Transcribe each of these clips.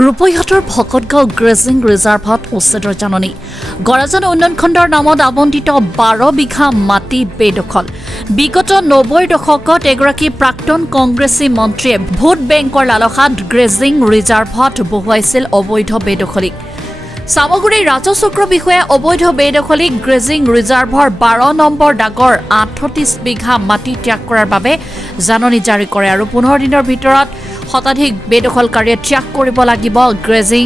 ৰূপৈহাটৰ Bhakatgaon grazing ৰিজাৰ্ভত উচ্ছেদৰ জাননী গৰাজন উন্নয়ন খণ্ডৰ নামত আবণ্টিত 12 বিঘা মাটি বেদখল বিগত 90 দশকত এগৰাকী প্ৰাক্তন কংগ্ৰেছী মন্ত্ৰীয়ে ভোট বেংকৰ লালসাত গ্ৰেজিং ৰিজাৰ্ভত বহুৱাইছিল অবৈধ বেদখলিক সামগুৰি ৰাজচক্ৰ বিষয়ে অবৈধ বেদখলিক গ্ৰেজিং ৰিজাৰ্ভৰ 12 নম্বৰ দাগৰ 38 বিঘা মাটি ত্যাগ কৰাৰ বাবে জাননী জাৰি কৰে আৰু 15 দিনৰ ভিতৰত শতাধিক বেদখলকাৰীয়ে ত্যাগ কৰিব লাগিব গ্ৰেজিং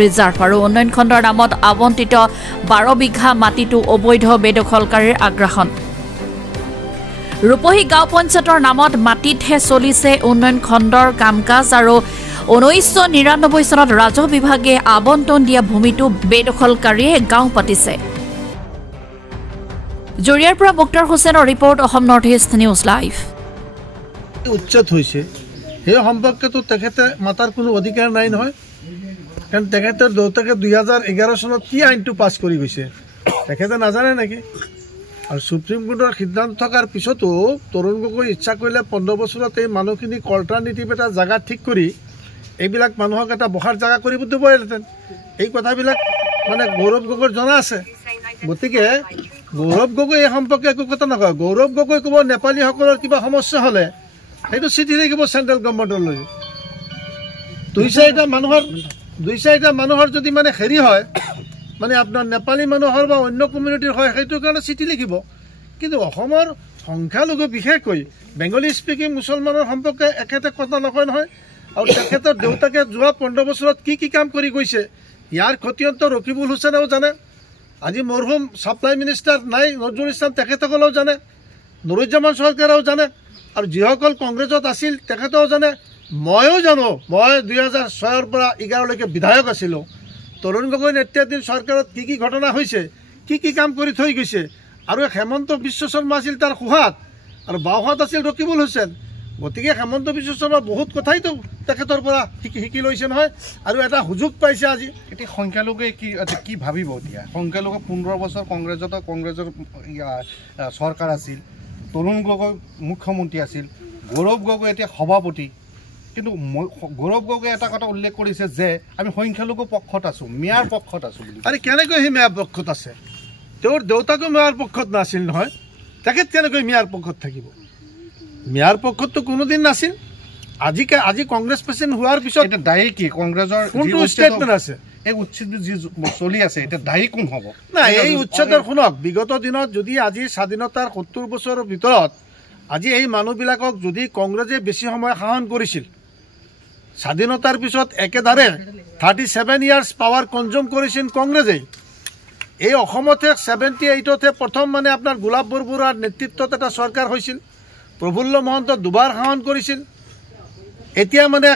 ৰিজাৰ্ভ আৰু উন্নয়ন খণ্ডৰ নামত আবণ্টিত 12 বিঘা মাটিটো অবৈধ বেদখলকাৰীৰ আগ্ৰাসন ৰূপহী গাঁও পঞ্চায়তৰ নামত মাটিতহে চলিছে উন্নয়ন খণ্ডৰ কামকাজ আৰু 1999 চনত ৰাজহ বিভাগে আবণ্টন দিয়া ভূমিটো বেদখলকাৰীয়ে গাঁও পাতিছে জৰিয়াৰ পৰা মুক্তাৰ হুছেইনৰ report Assam north east news live উচ্ছেদ হৈছে সেই সম্পৰ্কেতো তেখেতে মাতাৰ কোনো অধিকাৰ নাই নহয় কাৰণ তেখেতৰ দেউতাকে 2011 চনত কি আইনটো পাছ কৰি গৈছে তেখেতে নাজানে নেকি আৰু সুপ্ৰিম কোৰ্টৰ সিদ্ধান্ত থকাৰ পিছতো তৰুণ গগৈ ইচ্ছা কৰিলে 15 বছৰত এই মানুহখিনিক অল্টাৰনেটিভ এটা জাগা ঠিক কৰি এইবিলাক মানুহক এটা বহাৰ জাগা কৰিব দিব পাৰিলেহেঁতেন এই কথাবিলাক মানে গৌৰৱ গগৈৰ জনা আছে গতিকে গৌৰৱ গগৈ এই সম্পৰ্কে একো কথা নকয় গৌৰৱ গগৈ ক'ব নেপালীসকলৰ কিবা সমস্যা হ'লে সেইটো চিঠি লিখিব চেণ্ট্ৰেল গভৰ্ণমেণ্টলৈ দুই চাৰিটা মানুহৰ যদি মানে হেৰি হয় মানে আপোনাৰ নেপালী মানুহৰ বা অন্য কমিউনিটিৰ হয় সেইটোৰ কাৰণে চিঠি লিখিব কিন্তু অসমৰ সংখ্যালঘু বিশেষকৈ বেংগলী স্পিকিং মুছলমানৰ সম্পৰ্কে একেটা কথা নকয় নহয় আৰু তেখেতৰ দেউতাকে যোৱা 15 বছৰত কি কাম কৰি গৈছে ইয়াৰ ক্ষতিয়ন্ত ৰকিবুল হুছেইনেও জানে আজি মৰহুম ছাপ্লাই মিনিষ্টাৰ নাই নজৰুল ইছলাম তেখেতসকলেও জানে নুৰুজ্জামান চৰকাৰেও জানে আৰু যিসকল কংগ্ৰেছত আছিল তেখেতেও জানে ময়ো জানো মই 2006 পৰা 11 লৈকে বিধায়ক আছিলোঁ তৰুণ গগৈ নেতৃত্বাধীন চৰকাৰত কি ঘটনা হৈছে কি কাম কৰি থৈ গৈছে আৰু হেমন্ত বিশ্ব শৰ্মা আছিল তাৰ খুহাত আৰু বাওহাত আছিল ৰকিবুল হুছেইন গতিকে হেমন্ত বিশ্ব শৰ্মা বহুত কথাইতো তেখেতৰ পৰা শিকি লৈছে নহয় আৰু এটা সুযোগ পাইছে আজি এতিয়া সংখ্যালঘুৱে কি ভাবিব এতিয়া সংখ্যালঘু 15 বছৰ কংগ্ৰেছৰ চৰকাৰ আছিল তৰুণ গগৈ মুখ্যমন্ত্ৰী আছিল গৌৰৱ গগৈ এতিয়া সভাপতি কিন্তু গৌৰৱ গগৈ এটা কথা উল্লেখ কৰিছে যে আমি সংখ্যালঘু পক্ষত আছোঁ মেয়াৰ পক্ষত আছোঁ বুলি আৰে কেনেকৈ সি মেয়াৰ পক্ষত আছে তেওঁৰ দেউতাকো মেয়াৰ পক্ষত নাছিল নহয় তেখেত কেনেকৈ মেয়াৰ পক্ষত থাকিব মেয়াৰ পক্ষততো কোনোদিন নাছিল আজি কংগ্ৰেছ প্ৰেচিডেণ্ট হোৱাৰ পিছত এটা দায়ী কি কংগ্ৰেছৰ কোনটো ষ্টেটমেণ্ট আছে এই উচ্ছেদ যি চলি আছে এতিয়া দায়ী কোন হ'ব না এই উচ্ছেদৰ শুনক বিগত দিনত যদি আজি স্বাধীনতাৰ 70 বছৰৰ ভিতৰত আজি এই মানুহবিলাকক যদি কংগ্ৰেছে বেছি সময় শাসন কৰিছিল স্বাধীনতাৰ পিছত একেধাৰে 37 ইয়াৰ্ছ পাৱাৰ কনজিউম কৰিছিল কংগ্ৰেছে এই অসমতে 78তে প্ৰথম মানে আপোনাৰ গোলাপ বৰবৰুৱাৰ নেতৃত্বত এটা চৰকাৰ হৈছিল প্ৰফুল্ল মহন্ত দুবাৰ শাসন কৰিছিল এতিয়া মানে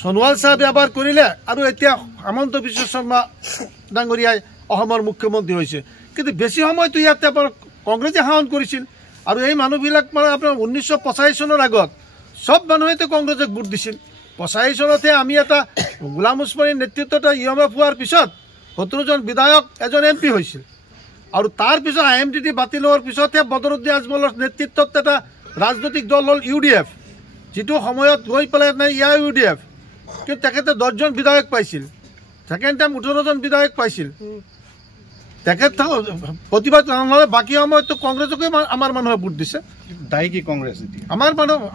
সোণোৱাল চাহাবে এবাৰ কৰিলে আৰু এতিয়া হেমন্ত বিশ্ব শৰ্মা ডাঙৰীয়াই অসমৰ মুখ্যমন্ত্ৰী হৈছে কিন্তু বেছি সময়তো ইয়াতে কংগ্ৰেছে শাসন কৰিছিল আৰু এই মানুহবিলাক মানে আপোনাৰ 1985 চনৰ আগত সব মানুহেতো কংগ্ৰেছক ভোট দিছিল 85 চনতে আমি এটা গোলাম ওছমানীৰ নেতৃত্বত ইএমএফ হোৱাৰ পিছত 17 জন বিধায়ক এজন এমপি হৈছিল আৰু তাৰ পিছত আইএমডিটি বাতিল হোৱাৰ পিছতহে বদৰুদ্দিন আজমলৰ নেতৃত্বত এটা ৰাজনৈতিক দল হ'ল ইউডিএফ যিটো সময়ত গৈ পেলাই নাই ইয়াৰ ইউডিএফ কিন্তু তেখেতে 10 জন বিধায়ক পাইছিল সেকেণ্ড টাইম 18 জন বিধায়ক পাইছিল তেখেত প্ৰতিবাদ নহ'লে বাকী সময়ততো কংগ্ৰেছকে আমাৰ মানুহে ভোট দিছে দায়ী কি কংগ্ৰেছ এতিয়া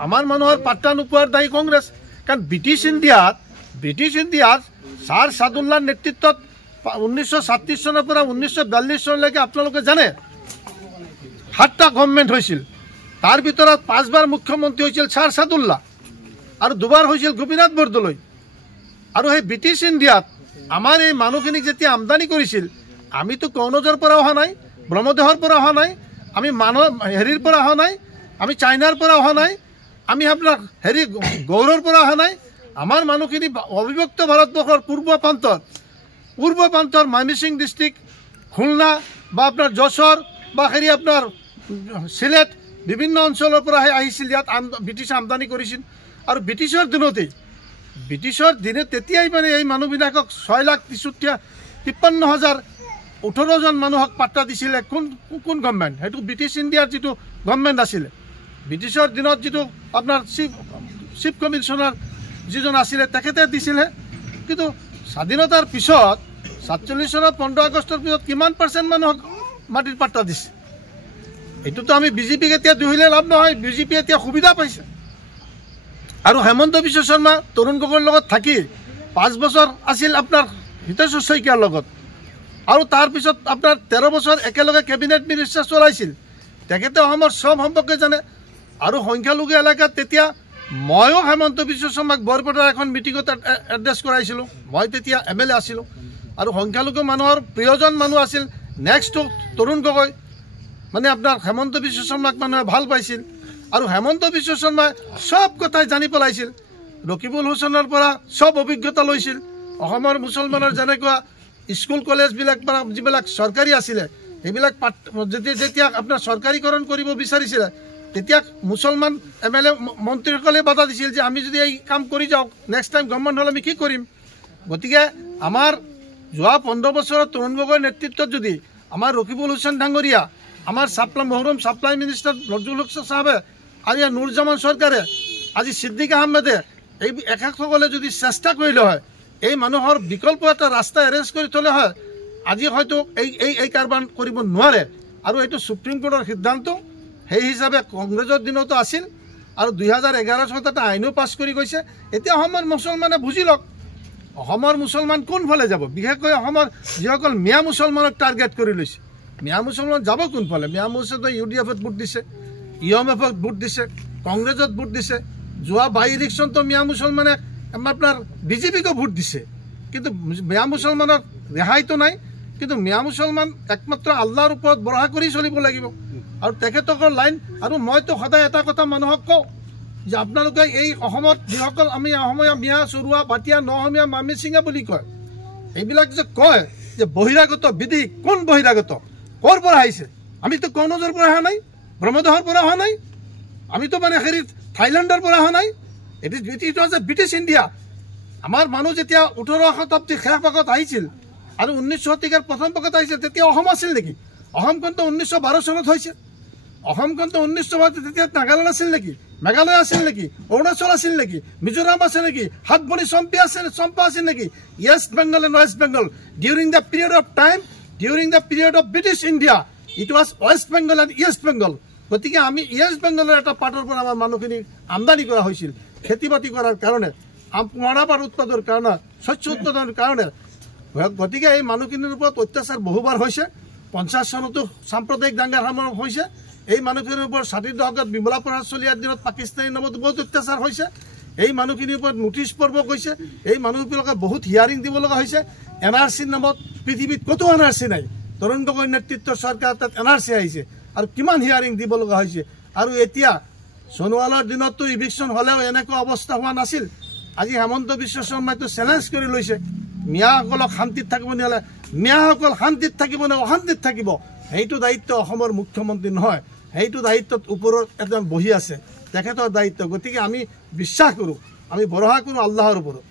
আমাৰ মানুহৰ পাত্তা নোপোৱাৰ দায়ী কংগ্ৰেছ কাৰণ ব্ৰিটিছ ইণ্ডিয়াত ছাৰ ছাদুল্লাৰ নেতৃত্বত 1937 চনৰ পৰা 1942 চনলৈকে আপোনালোকে জানে 7টা গভৰ্ণমেণ্ট হৈছিল তাৰ ভিতৰত 5বাৰ মুখ্যমন্ত্ৰী হৈছিল ছাৰ ছাদুল্লা আৰু 2বাৰ হৈছিল গোপীনাথ বৰদলৈ আৰু সেই ব্ৰিটিছ ইণ্ডিয়াত আমাৰ এই মানুহখিনিক যেতিয়া আমদানি কৰিছিল আমিতো কনৌজৰ পৰা অহা নাই ব্ৰহ্মদেশৰ পৰা অহা নাই আমি হেৰিৰ পৰা অহা নাই আমি চাইনাৰ পৰা অহা নাই আমি আপোনাৰ গৌৰৰ পৰা অহা নাই আমাৰ মানুহখিনি অবিভক্ত ভাৰতবৰ্ষৰ পূৰ্ব প্ৰান্তৰ মাইমিচিং ডিষ্ট্ৰিক্ট খুলনা বা আপোনাৰ যশোৰ বা আপোনাৰ চিলেট বিভিন্ন অঞ্চলৰ পৰা আহিছিল ইয়াত ব্ৰিটিছে আমদানি কৰিছিল আৰু ব্ৰিটিছৰ দিনে তেতিয়াই মানে এই মানুহবিলাকক 6,53,018 জন মানুহক পাত্তা দিছিলে কোন গভৰ্ণমেণ্ট সেইটো ব্ৰিটিছ ইণ্ডিয়াৰ যিটো গভৰ্ণমেণ্ট আছিলে ব্ৰিটিছৰ দিনত যিটো আপোনাৰ চিফ কমিশনাৰ যিজন আছিলে তেখেতে দিছিলে কিন্তু স্বাধীনতাৰ পিছত 47 চনত 15 আগষ্টৰ পিছত কিমান % মানুহক মাটিৰ পাট্টা দিছে এইটোতো আমি বিজেপিক এতিয়া দুহিলে লাভ নহয় বিজেপি এতিয়া সুবিধা পাইছে আৰু হেমন্ত বিশ্ব শৰ্মা তৰুণ গগৈৰ লগত থাকি 5 বছৰ আছিল আপোনাৰ হিতেশ্বৰ শইকীয়াৰ লগত আৰু তাৰ পিছত আপোনাৰ 13 বছৰ একেলগে কেবিনেট মিনিষ্টাৰ চলাইছিল তেখেতে অসমৰ সব সম্পৰ্কে জানে আৰু সংখ্যালঘু এলেকাত তেতিয়া ময়ো হেমন্ত বিশ্ব শৰ্মাক বৰপেটাৰ এখন মিটিঙত এড্ৰেছ কৰাইছিলোঁ মই তেতিয়া MLA আছিলোঁ আৰু সংখ্যালঘু মানুহৰ প্ৰিয়জন মানুহ আছিল নেক্সট তৰুণ গগৈ মানে আপোনাৰ হেমন্ত বিশ্ব শৰ্মাক মানুহে ভাল পাইছিল আৰু হেমন্ত বিশ্ব শৰ্মাই সব কথাই জানি পেলাইছিল ৰকিবুল হুছেইনৰ পৰা সব অভিজ্ঞতা লৈছিল অসমৰ মুছলমানৰ যেনেকুৱা স্কুল কলেজবিলাক যিবিলাক চৰকাৰী আছিলে সেইবিলাক যেতিয়া আপোনাৰ চৰকাৰীকৰণ কৰিব বিচাৰিছিলে তেতিয়া মুছলমান MLA মন্ত্ৰীসকলে বাধা দিছিল যে আমি যদি এই কাম কৰি যাওঁ নেক্সট টাইম গভৰ্ণমেণ্ট হ'লে আমি কি কৰিম গতিকে আমাৰ যোৱা 15 বছৰত তৰুণ গগৈৰ নেতৃত্বত যদি আমাৰ ৰকিবুল হুছেইন ডাঙৰীয়া আমাৰ মহৰুম ছাপ্লাই মিনিষ্টাৰ নজৰুল হক সাহেবে আজি নুৰজামান চৰকাৰে আজি ছিদ্দিক আহমেদে এই একাসকলে যদি চেষ্টা কৰিলে হয় এই মানুহৰ বিকল্প এটা ৰাস্তা এৰেঞ্জ কৰি থলে হয় আজি হয়তো এই কাৰবাৰ কৰিব নোৱাৰে আৰু এইটো সুপ্ৰিম কোৰ্টৰ সিদ্ধান্ত সেই হিচাপে কংগ্ৰেছৰ দিনতো আছিল আৰু 2011 চনত এটা আইনো পাছ কৰি গৈছে এতিয়া অসমৰ মুছলমানে বুজি লওক অসমৰ মুছলমান কোনফালে যাব বিশেষকৈ অসমৰ যিসকল মিয়া মুছলমানক টাৰ্গেট কৰি লৈছে মিয়া মুছলমান যাব কোনফালে মিয়া মুছলমান UDFত ভোট দিছে EMFত ভোট দিছে কংগ্ৰেছত ভোট দিছে যোৱা বাই ইলেকশ্যনতো মিয়া মুছলমানে আপোনাৰ বিজেপিকো ভোট দিছে কিন্তু মিয়া মুছলমানৰ ৰেহাইতো নাই কিন্তু মিয়া মুছলমান একমাত্ৰ আল্লাহৰ ওপৰত ভৰসা কৰি চলিব লাগিব আৰু তেখেতকৰ লাইন আৰু মইতো সদায় এটা কথা মানুহক কওঁ যে আপোনালোকে এই অসমত যিসকল আমি অসমীয়া মিয়া চৰুৱা বাটিয়া নহমীয়া মামিচিঙা বুলি কয় এইবিলাক যে কয় যে বহিৰাগত বিধি কোন বহিৰাগত ক'ৰ পৰা আহিছে আমিতো কনৌজৰ পৰা অহা নাই ব্ৰহ্মদেশৰ পৰা অহা নাই আমিতো মানে হেৰি থাইলেণ্ডৰ পৰা অহা নাই it was a British India আমাৰ মানুহ যেতিয়া 18 শতাব্দীৰ শেষ ভাগত আহিছিল আৰু 19 শতিকাৰ প্ৰথম ভাগত আহিছিল তেতিয়া অসম আছিল নেকি অসমখনতো 1912 চনত হৈছে অসমখনতো 1912 তেতিয়া নাগালেণ্ড আছিল নেকি মেঘালয় আছিল নেকি অৰুণাচল আছিল নেকি মিজোৰাম আছিল নেকি হাতবনি চম্পা আছিল নেকি west Bengal and west Bengal during the period of time during the period of British India it was west Bengal and east Bengal গতিকে আমি ৱেষ্ট বেংগলৰ এটা পাৰ্টৰ পৰা আমাৰ মানুহখিনি আমদানি কৰা হৈছিল খেতি বাতি কৰাৰ কাৰণে মৰাপাট উৎপাদনৰ কাৰণে শস্য উৎপাদনৰ কাৰণে গতিকে এই মানুহখিনিৰ ওপৰত অত্যাচাৰ বহুবাৰ হৈছে 50 চনতো সাম্প্ৰদায়িক দাঙ্গাৰ সময় হৈছে এই মানুহখিনিৰ ওপৰত 60 দশকত বিমলা প্ৰসাদ চলিয়াৰ দিনত পাকিস্তানী নামত বহুত অত্যাচাৰ হৈছে এই মানুহখিনিৰ ওপৰত নোটিছ পৰ্ব গৈছে এই মানুহবিলাকে বহুত হিয়াৰিং দিব লগা হৈছে NRC নামত পৃথিৱীত কতো NRC নাই তৰুণ গগৈৰ নেতৃত্বৰ চৰকাৰ তাত NRC আহিছে আৰু কিমান হিয়াৰিং দিব লগা হৈছে আৰু এতিয়া সোণোৱালৰ দিনতো ইভিকশ্যন হ'লেও এনেকুৱা অৱস্থা হোৱা নাছিল আজি হেমন্ত বিশ্ব শৰ্মাইতো চেলেঞ্জ কৰি লৈছে মিয়াসকলক শান্তিত থাকিব নিলে মিয়াসকল শান্তিত থাকিব নে অশান্তিত থাকিব সেইটো দায়িত্ব অসমৰ মুখ্যমন্ত্ৰী নহয় সেইটো দায়িত্বত ওপৰত এজন বহি আছে তেখেতৰ দায়িত্ব গতিকে আমি বিশ্বাস কৰোঁ আমি ভৰসা কৰোঁ আল্লাহৰ ওপৰত